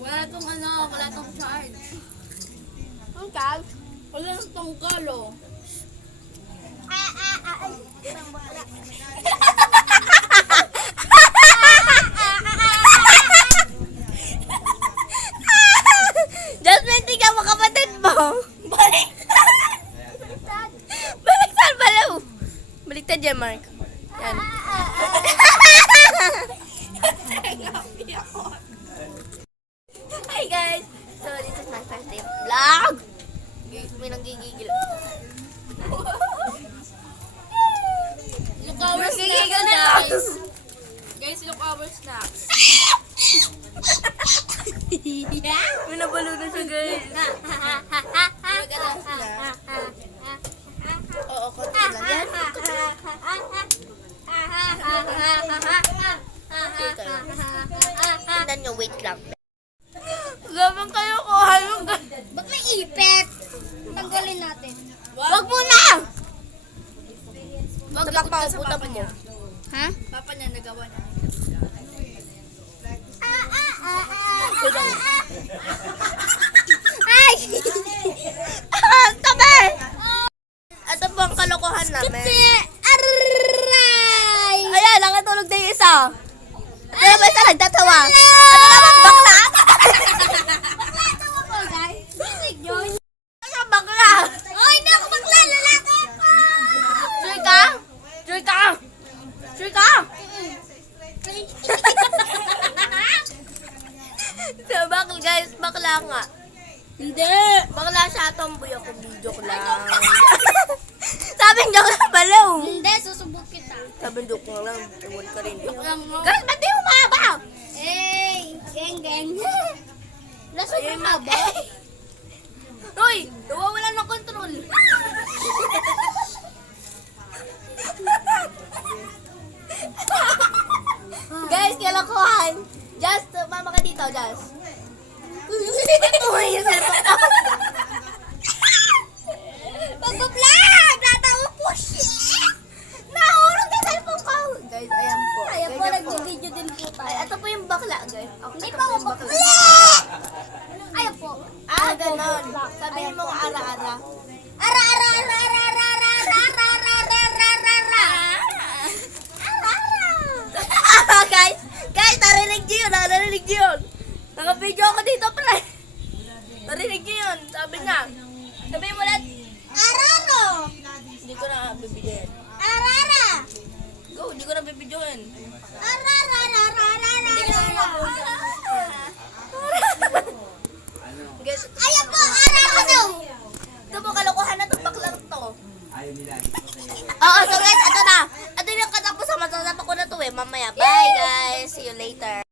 Wala tong charge. Ang tag? Wala tong kalo. Jasmine, tingnan mo kapatid mo. Baliktad. Baliktad pala. Baliktad yan, Mark. Yan. Hi guys! So this is my first day vlog! May nanggigigil. Look our snacks, Nanggigigil na guys. Guys, look our snacks. May nabalo na siya, guys. Oo, konti lang yan. Tingnan nyo, wait lang. Gabang kayo ko, halong Ba't may ipet? Tanggalin natin. Wag mo na! Wag Tabak lakot pa ka ako, sa puta papa mo. niya. Ha? Papa niya nagawa niya. Ay! Tabi! Ito po ang kalokohan namin. Aray! Ayan, nakatulog na yung isa. Ano ba isa nagtatawa? Ano naman, bakla? Tawa ko, guys. Basic yun. Ano bakla? Oh, hindi ako bakla. Lalaki ako. Sure ka? Sure ka? Sure ka? So, bakla guys, bakla nga. Hindi. Bakla siya, tomboy ako, video ko lang. Sabi niyo ka balaw. Hindi, susubok kita. Sabi niyo ko lang, iwan ka rin. Lang mo. Guys, ba't di humaba? Hey, geng geng. Lasok Ayun, ka ba? Hoy, nawawala ng control. Guys, kalokohan. Just, mama ka dito, Just. Uy, yung cellphone ko. Pag-vlog! Natao po siya! Nahulog na cellphone ko. Guys, ayan po. Ayan po, Ganyan nag-video din po Ay, tayo. ito po yung bakla, guys. Hindi Ito pa po ako yung bakla! Ayan po. Ganon. Sabihin mo ara-ara. Ara, ara, ara, ara, ara, ara, ara, ara, ara, ara, ara. Guys, narinig niyo yun. Naka-video ako dito, pre. Narinig niyo yun. Sabi niya. Sabihin mo lahat. Araro! Hindi ko na bibigyan. Arara! Go, hindi ko na bibigyan. Arara, arara, arara, arara. Guys, Ayan po, arara daw! ito po, kalokohan na itong baklang to. Oo, so guys, ito na. Ito yung katapos. Matatapos ko na to eh. Mamaya. Bye guys. See you later.